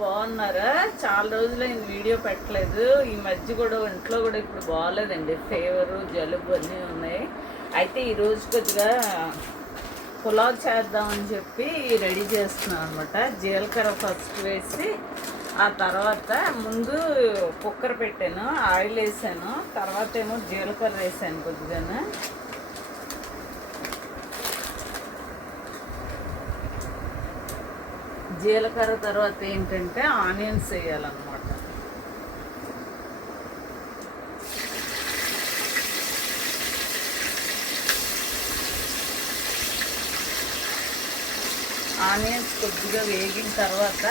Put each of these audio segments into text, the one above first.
బాగున్నారా? చాలా రోజులైంది వీడియో పెట్టలేదు. ఈ మధ్య కూడా ఇంట్లో కూడా ఇప్పుడు బాగాలేదండి, ఫీవరు జలుబు అన్నీ ఉన్నాయి. అయితే ఈరోజు కొద్దిగా పులావ్ చేద్దామని చెప్పి రెడీ చేస్తున్నాను అనమాట. జీలకర్ర ఫస్ట్ వేసి ఆ తర్వాత ముందు కుక్కర్ పెట్టాను, ఆయిల్ వేసాను, తర్వాత ఏమో జీలకర్ర వేసాను కొద్దిగాను. జీలకర్ర తర్వాత ఏంటంటే ఆనియన్స్ వేయాలన్నమాట. ఆనియన్స్ కొద్దిగా వేగిన తర్వాత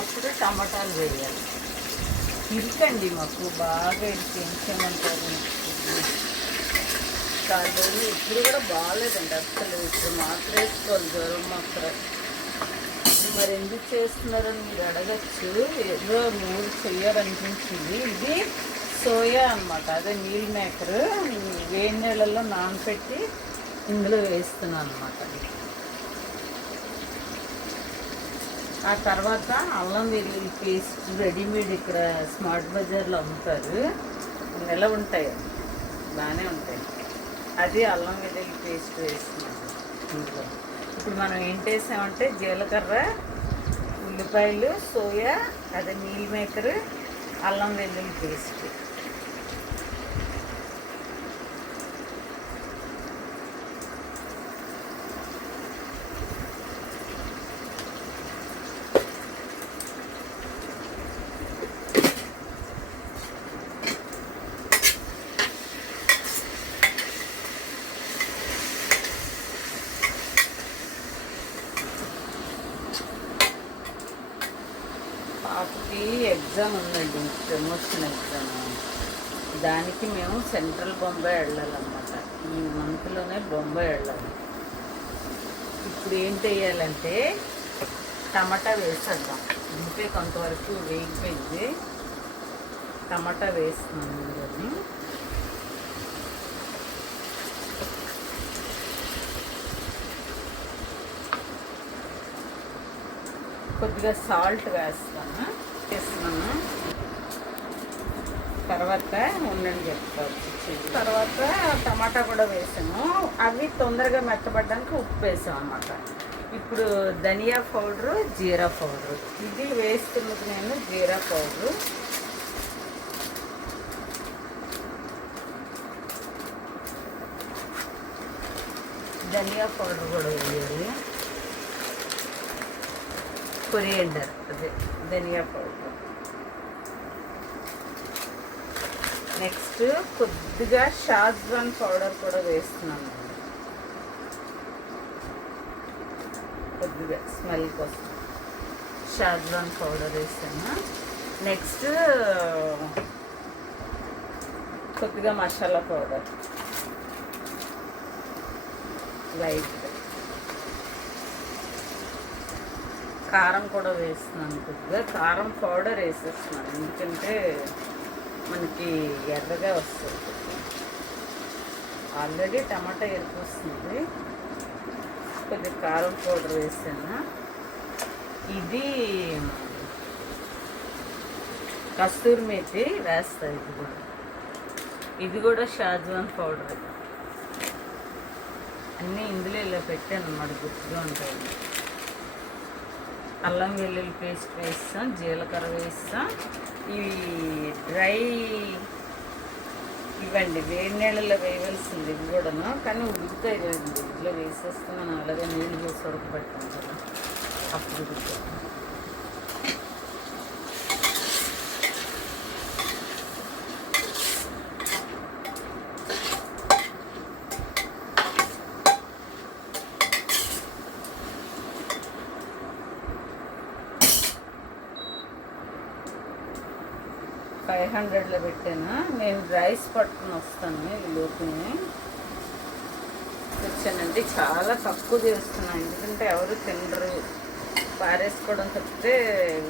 అప్పుడు టమాటాలు వేయాలి. ఇరికండి మాకు బాగా ఇరికించమంటారు. చాలా రోజులు ఇప్పుడు కూడా బాగాలేదండి అసలు. ఇప్పుడు మాత్రం వేసుకోవాలి, జ్వరం మాత్రం. మరి ఎందుకు చేస్తున్నారని మీరు అడగచ్చు. ఏదో మూడు చెయ్యాలనిపించింది. ఇది సోయా అనమాట, అదే మీల్ మేకర్. వేడి నీళ్ళల్లో నానపెట్టి ఇందులో వేస్తున్నాను అనమాట. ఆ తర్వాత అల్లం వెల్లుల్లి పేస్ట్ రెడీమేడ్ ఇక్కడ స్మార్ట్ బజార్లో అమ్ముతారు, ఎలా ఉంటాయి, బాగానే ఉంటాయి. అది అల్లం వెల్లుల్లి పేస్ట్ వేస్తున్నాను ఇందులో. ఇప్పుడు మనం ఏం చేసామంటే జీలకర్ర, ఉల్లిపాయలు, సోయా, అదే మీల్ మేకర్, అల్లం వెల్లుల్లి పేస్ట్. పాపకి ఎగ్జామ్ ఉందండి, ప్రమోషన్ ఎగ్జామ్. దానికి మేము సెంట్రల్ బొంబాయి వెళ్ళాలన్నమాట. ఈ మంత్లోనే బొంబాయి వెళ్ళాలి. ఇప్పుడు ఏం చేయాలంటే టమాటా వేసేద్దాం. ఇంతే కొంతవరకు వేగిపోయింది. టమాటా వేస్తున్నాను అని. కొద్దిగా సాల్ట్ వేస్తున్నాను. తర్వాత ఉండండి చెప్తాను. తర్వాత టమాటా కూడా వేసాము. అవి తొందరగా మెత్తబడ్డానికి ఉప్పు వేసాం అన్నమాట. ఇప్పుడు ధనియా పౌడరు, జీరా పౌడరు, ఇది వేస్తున్నది నేను. జీరా పౌడరు, ధనియా పౌడర్ కూడా వేయాలి. కొరియండర్, అదే ధనియా పౌడర్. నెక్స్ట్ కొద్దిగా షాజ్వాన్ పౌడర్ కూడా వేస్తున్నాను, కొద్దిగా స్మెల్ కోసం షాజ్వాన్ పౌడర్ వేసాను. నెక్స్ట్ కొద్దిగా మసాలా పౌడర్ లైట్. కారం కూడా వేస్తున్నాను, కొద్దిగా కారం పౌడర్ వేసేస్తున్నాను, ఎందుకంటే మనకి ఎర్రగా వస్తుంది. ఆల్రెడీ టమాటా ఎరుపు వస్తుంది. కొద్దిగా కారం పౌడర్ వేసాను. ఇది కస్తూరి మేతి వేస్తాను. ఇది కూడా షాజ్వాన్ పౌడర్. అన్నీ ఇందులో ఇలా పెట్టాను అన్నమాట, గుర్తుగా ఉంటాయి. అల్లం వెల్లుల్లి పేస్ట్ వేస్తాం, జీలకర్ర వేస్తాం. ఇవి డ్రై ఇవ్వండి, వేడి నీళ్ళలో వేయవలసింది ఇవి కూడాను, కానీ ఉడుకుతాయి కదండి. ఇంట్లో వేసేస్తే మనం అలాగే నీళ్ళు వేసి ఉడకబెట్టాం కదా, అప్పుడు ఉడుకుతాయి. 700లో పెట్టాను. నేను రైస్ పట్టుకుని వస్తాను ఈ లోపుని వచ్చానండి. చాలా తక్కువ చేస్తున్నాను ఎందుకంటే ఎవరు తినరు, పారేసుకోవడం తప్పితే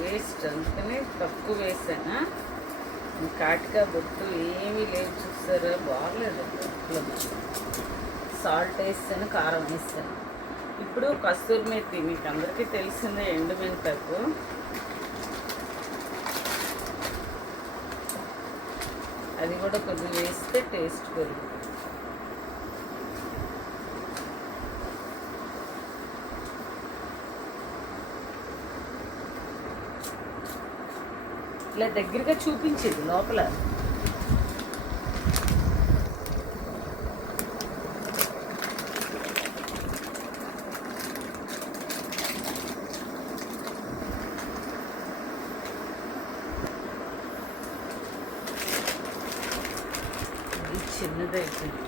వేస్ట్, అందుకని తక్కువ వేసాను. కాటికా బొట్టు ఏమీ లేవు చూసారా, బాగలేదు. సాల్ట్ వేసాను, కారం వేసాను. ఇప్పుడు కస్తూరి మేతి మీకు అందరికీ తెలిసిందే, ఎండుమెంతకు అది కూడా కొద్దిగా వేస్తే టేస్ట్ పెరుగుతుంది. ఇలా దగ్గరగా చూపించేది లోపల. చిన్నదైపోయింది.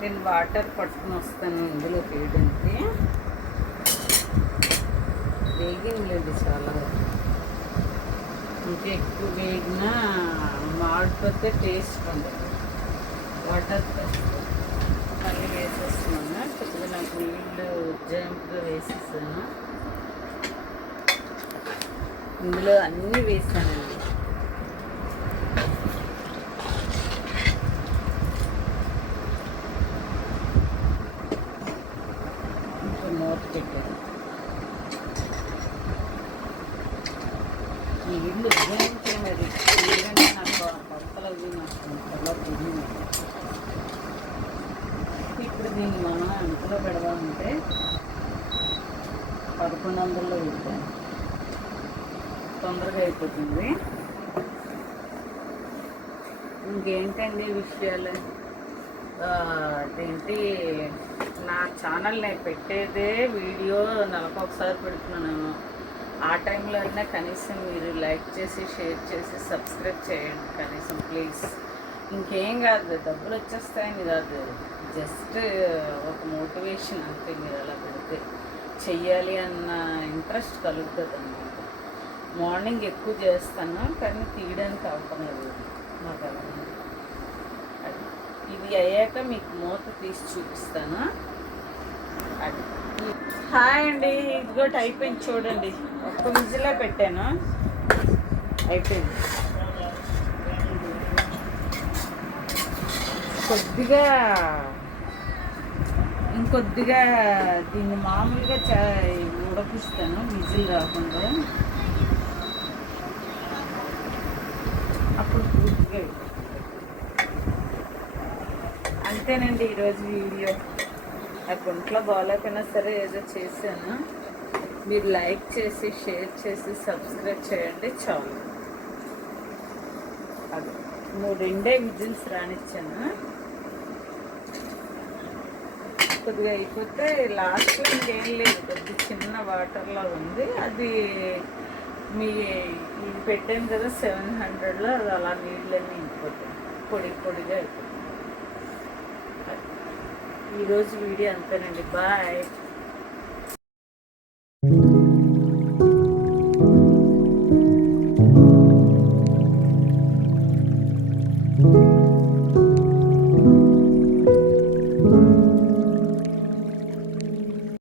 నేను వాటర్ పట్టుకుని వస్తాను ఇందులో వేయడానికి. వేగింది చాలా, ఇంకా ఎక్కువ వేగినా మాడిపోతే టేస్ట్ ఉండదు. వాటర్ మళ్ళీ వేసేస్తున్నాను. కొద్దిగా నాకు నీళ్ళు ఉజ్జాయింపుగా వేసేసాను. ఇందులో అన్నీ వేసానండి. ఇంకా మూత పెట్టాను. నీళ్ళు ఉజ్జాయించే మరి ఎందుకంటే నాకు కొలతలు అవి నాకు చాలా తెలియదు. ఇప్పుడు దీన్ని మనం ఎంతలో పెడదామంటే 1100లో పెట్టాను, తొందరగా అయిపోతుంది. ఇంకేంటండి విషయాలు, అదేంటి నా ఛానల్ నేను పెట్టేదే వీడియో నెలకు ఒకసారి పెడుతున్నాను. ఆ టైంలో అయినా కనీసం మీరు లైక్ చేసి షేర్ చేసి సబ్స్క్రైబ్ చేయండి కనీసం ప్లీజ్. ఇంకేం కాదు, డబ్బులు వచ్చేస్తాయని కాదు, జస్ట్ ఒక మోటివేషన్ అంతే. మీరు అలా పెడితే చెయ్యాలి అన్న ఇంట్రెస్ట్ కలుగుతుంది అన్నమాట. మార్నింగ్ ఎక్కువ చేస్తాను కానీ తీయడానికి అవసరం లేదు నాకు. అది ఇది అయ్యాక మీకు మూత తీసి చూపిస్తాను. అది హాయ్ అండి, ఇదిగోటి అయిపోయింది చూడండి. ఒక్క విజిలే పెట్టాను, అయిపోయింది. కొద్దిగా ఇంకొద్దిగా దీన్ని మామూలుగా ఉడకిస్తాను విజిల్ రాకుండా, అప్పుడు పూర్తిగా. అంతేనండి ఈరోజు వీడియో. నాకు ఒంట్లో బాగాలేకపోయినా సరే ఏదో చేశాను. మీరు లైక్ చేసి షేర్ చేసి సబ్స్క్రైబ్ చేయండి చాలు. అది 2 విజిల్స్ రానిచ్చాను. కొద్దిగా అయిపోతే లాస్ట్లో ఇంకేం లేదు, కొద్దిగా చిన్న వాటర్లో ఉంది. అది మీ ఇది పెట్టాను కదా 700లో, అది అలా నీళ్ళన్నీ ఇంకిపోతాయి, పొడి పొడిగా అయిపోతుంది. ఈరోజు వీడియో అంతేనండి, బాయ్.